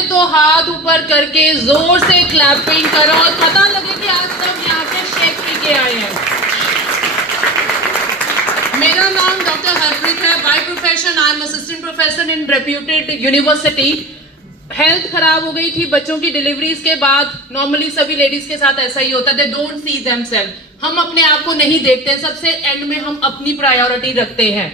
है तो हाथ ऊपर करके जोर से क्लैपिंग करो और पता लगे कि आज सब यहाँ पे शेक पी के आए हैं। मेरा नाम डॉक्टर हरप्रीत है। By profession I am assistant professor in reputed university. Health खराब हो गई थी बच्चों की डिलीवरीज के बाद। नॉर्मली सभी लेडीज के साथ ऐसा ही होता है, दे डोंट सी देमसेल्फ। हम अपने आप को नहीं देखते, सबसे एंड में हम अपनी प्रायोरिटी रखते हैं।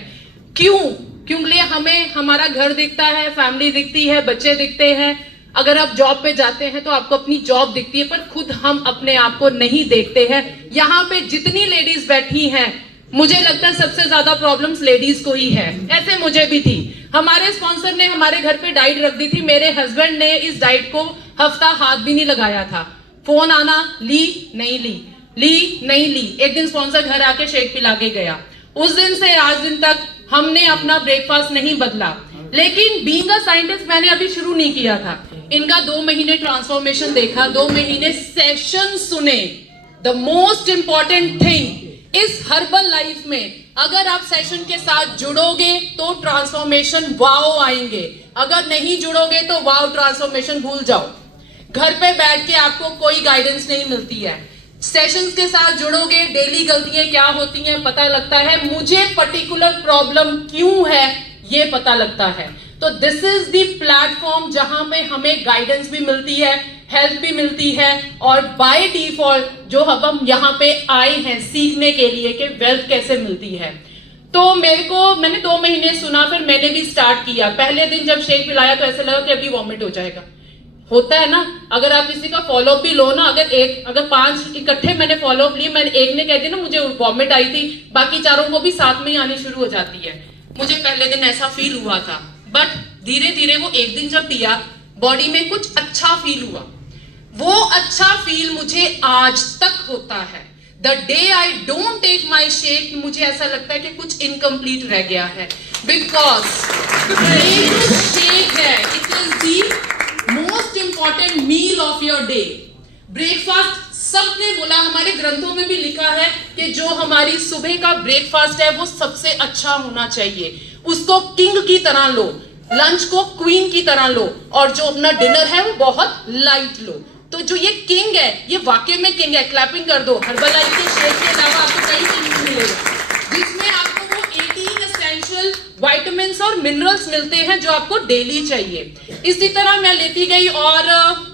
क्योंकि हमें हमारा घर दिखता है, फैमिली दिखती है, बच्चे दिखते हैं। अगर आप जॉब पे जाते हैं तो आपको अपनी जॉब दिखती है, पर खुद हम अपने आप को नहीं देखते हैं। यहाँ पे जितनी लेडीज बैठी हैं, मुझे लगता है सबसे ज्यादा प्रॉब्लम्स लेडीज को ही है। ऐसे मुझे भी थी। हमारे स्पॉन्सर ने हमारे घर पे डाइट रख दी थी। मेरे हस्बैंड ने इस डाइट को हफ्ता हाथ भी नहीं लगाया था। फोन आना, ली नहीं ली, ली नहीं ली। एक दिन स्पॉन्सर घर आके शेक पिला के गया। उस दिन से आज दिन तक हमने अपना ब्रेकफास्ट नहीं बदला। लेकिन बीइंग अ साइंटिस्ट मैंने अभी शुरू नहीं किया था। इनका 2 महीने ट्रांसफॉर्मेशन देखा, 2 महीने सेशन सुने। द मोस्ट इंपॉर्टेंट थिंग इस हर्बल लाइफ में, अगर आप सेशन के साथ जुड़ोगे तो ट्रांसफॉर्मेशन वाओ आएंगे। अगर नहीं जुड़ोगे तो वाओ ट्रांसफॉर्मेशन भूल जाओ। घर पे बैठ के आपको कोई गाइडेंस नहीं मिलती है। सेशंस के साथ जुड़ोगे, डेली गलतियां क्या होती हैं पता लगता है। मुझे पर्टिकुलर प्रॉब्लम क्यों है ये पता लगता है। तो दिस इज द प्लेटफॉर्म जहां पे हमें गाइडेंस भी मिलती है, हेल्प भी मिलती है, और बाय डिफॉल्ट जो हम यहाँ पे आए हैं सीखने के लिए कि वेल्थ कैसे मिलती है। तो मैंने 2 महीने सुना, फिर मैंने भी स्टार्ट किया। पहले दिन जब शेक पिलाया तो ऐसा लगा कि अभी वॉमिट हो जाएगा। होता है ना, अगर आप किसी का फॉलोअप भी लो ना, अगर 5 इकट्ठे मैंने फॉलोअप लिए, मैंने एक ने कह दिया ना मुझे वॉमिट आई थी, बाकी चारों को भी साथ में ही आनी शुरू हो जाती है। मुझे पहले दिन ऐसा फील हुआ था, बट धीरे धीरे वो एक दिन जब पिया, बॉडी में कुछ अच्छा फील हुआ। वो अच्छा फील मुझे आज तक होता है। The day I don't take my shake, मुझे ऐसा लगता है कि कुछ इनकम्प्लीट रह गया है। बिकॉज शेक है, it is the most important meal of your day. Breakfast सबने बोला, हमारे ग्रंथों में भी लिखा है कि जो हमारी सुबह का ब्रेकफास्ट है वो सबसे अच्छा होना चाहिए। उसको किंग की तरह लो, लंच को क्वीन की तरह लो, और जो अपना डिनर है वो बहुत लाइट लो। तो जो ये किंग है, ये वाकई में किंग है। क्लैपिंग कर दो। हर्बलाइफ के शेक के अलावा आपको कहीं किंग नहीं मिलेगा, जिसमें आपको वो 18 एसेंशियल विटामिन्स और मिनरल्स मिलते हैं जो आपको डेली चाहिए। इसी तरह मैं लेती गई, और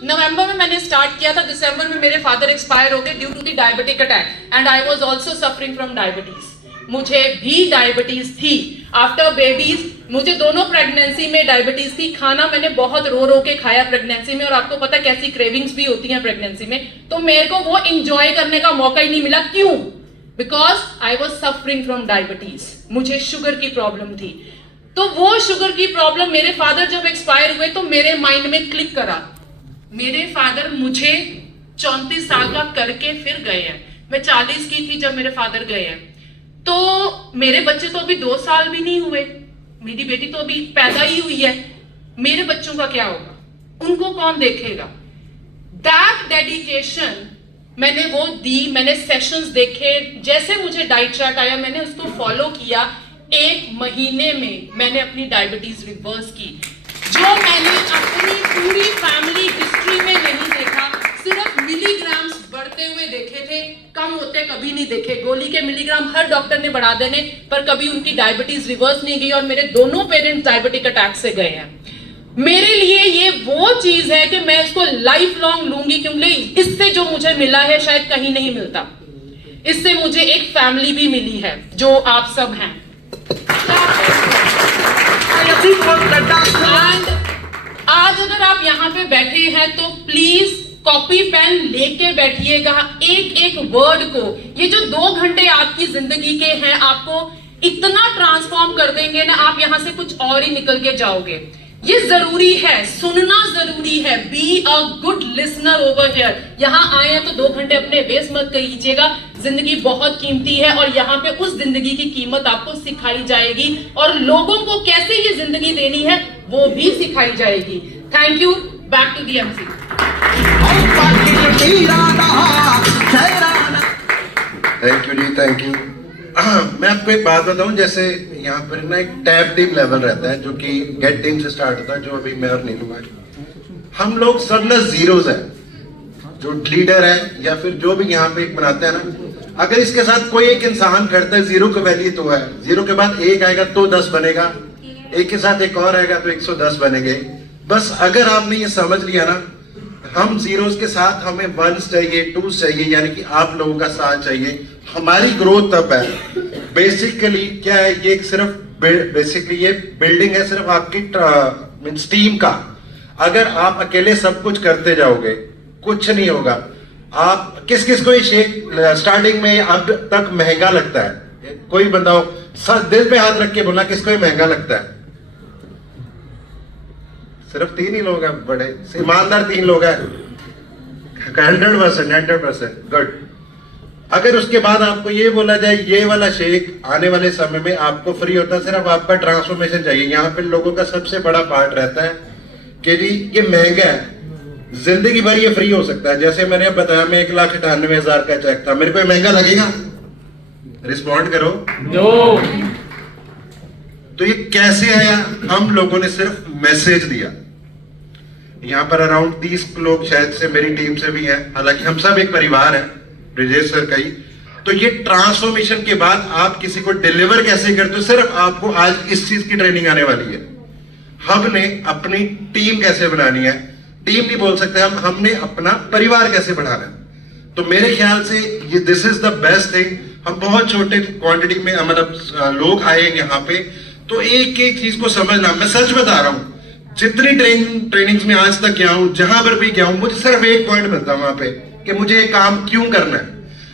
नवंबर में मैंने स्टार्ट किया था। दिसंबर में मेरे फादर एक्सपायर हो गए due to the diabetic attack, and I was also suffering from diabetes. मुझे भी डायबिटीज थी आफ्टर बेबीज। मुझे दोनों प्रेगनेंसी में डायबिटीज थी। खाना मैंने बहुत रो के खाया प्रेगनेंसी में, और आपको पता कैसी क्रेविंग्स भी होती हैं प्रेगनेंसी में। तो मेरे को वो एंजॉय करने का मौका ही नहीं मिला। क्यों? Because I was suffering from diabetes. मुझे शुगर की प्रॉब्लम थी। तो वो शुगर की प्रॉब्लम, मेरे फादर जब एक्सपायर हुए तो मेरे माइंड में क्लिक करा। मेरे फादर मुझे 34 साल का करके फिर गए हैं। मैं 40 की थी जब मेरे फादर गए हैं। तो मेरे बच्चे तो अभी 2 साल भी नहीं हुए, मेरी बेटी तो अभी पैदा ही हुई है। मेरे बच्चों का क्या होगा? उनको कौन देखेगा? दैट डेडिकेशन मैंने वो दी। मैंने सेशंस देखे, जैसे मुझे डाइट चार्ट आया मैंने उसको फॉलो किया। 1 महीने में मैंने अपनी डायबिटीज रिवर्स की, जो मैंने अपनी पूरी फैमिली हिस्ट्री में नहीं देखा। सिर्फ मिलीग्राम्स बढ़ते हुए देखे थे, कम होते कभी नहीं देखे। गोली के मिलीग्राम हर डॉक्टर ने बढ़ा देने, पर कभी उनकी डायबिटीज रिवर्स नहीं गई, और मेरे दोनों पेरेंट्स डायबिटिक अटैक से गए हैं। मेरे लिए ये वो चीज है कि मैं इसको लाइफ लॉन्ग लूंगी, क्योंकि इससे जो मुझे मिला है शायद कहीं नहीं मिलता। इससे मुझे एक फैमिली भी मिली है जो आप सब हैं। आज अगर आप यहाँ पे बैठे हैं तो प्लीज कॉपी पेन लेके बैठिएगा। एक वर्ड को, ये जो 2 घंटे आपकी जिंदगी के हैं, आपको इतना ट्रांसफॉर्म कर देंगे ना, आप यहाँ से कुछ और ही निकल के जाओगे। ये जरूरी है, सुनना जरूरी है। Be a good listener over here. यहाँ आए हैं तो 2 घंटे अपने वेस्ट मत कीजिएगा। जिंदगी बहुत कीमती है, और यहाँ पे उस जिंदगी की कीमत आपको सिखाई जाएगी, और लोगों को कैसे ये जिंदगी देनी है वो भी सिखाई जाएगी। Thank you. Back to the MC. Thank you ji, thank you. मैं आपको एक बात बताऊं, जैसे यहाँ पर ना एक टैब टीम लेवल रहता है जो कि गेट टीम से स्टार्ट होता है, जो अभी मैं और नीलू हम लोग सब ना जीरोज है। जो लीडर है या फिर जो भी यहाँ पे एक बनाते हैं ना, अगर इसके साथ कोई एक इंसान खड़ता है, जीरो का वैल्यू तो है, जीरो के बाद एक आएगा तो 10 बनेगा, एक के साथ एक और आएगा तो 110 बनेंगे। बस अगर आपने ये समझ लिया ना, हम जीरोस के साथ हमें वंस चाहिए, टूस चाहिए, यानी कि आप लोगों का साथ चाहिए, हमारी ग्रोथ तब है। बेसिकली क्या है, ये सिर्फ बेसिकली ये बिल्डिंग है सिर्फ आपकी मींस टीम का। अगर आप अकेले सब कुछ करते जाओगे कुछ नहीं होगा। आप किस किस को ये शेक स्टार्टिंग में अब तक महंगा लगता है? कोई बंदा हो दिल पे हाथ रख के बोलना किसको ये महंगा लगता है? सिर्फ 3 ही लोग हैं, बड़े ईमानदार 3 लोग हैं। 100% गुड। अगर उसके बाद आपको ये बोला जाए ये वाला शेक आने वाले समय में आपको फ्री होता है, सिर्फ आपका ट्रांसफॉर्मेशन चाहिए। यहाँ पे लोगों का सबसे बड़ा पार्ट रहता है कि जी ये महंगा है, जिंदगी भर ये फ्री हो सकता है। जैसे मैंने अब बताया, मैं 1,98,000 का चेक था, मेरे को महंगा लगेगा? रिस्पॉन्ड करो। नो। तो ये कैसे आया? हम लोगों ने सिर्फ मैसेज दिया। यहाँ पर अराउंड 30 लोग शायद से मेरी टीम से भी हैं, हालांकि हम सब एक परिवार है ब्रिजेश सर का ही। तो ये ट्रांसफॉर्मेशन के बाद आप किसी को डिलीवर कैसे करते हो, सिर्फ आपको आज इस चीज की ट्रेनिंग आने वाली है। हमने अपनी टीम कैसे बनानी है, टीम नहीं बोल सकते हमने अपना परिवार कैसे बढ़ाना है। तो मेरे ख्याल से ये this is the best thing. हम बहुत छोटे क्वांटिटी में मतलब लोग आए यहाँ पे, तो एक एक चीज को समझना। मैं सच बता रहा हूँ, जितनी ट्रेनिंग्स में आज तक गया हूँ, जहां पर भी गया हूँ, मुझे सिर्फ एक पॉइंट मिलता है वहां पे कि मुझे ये काम क्यों करना है।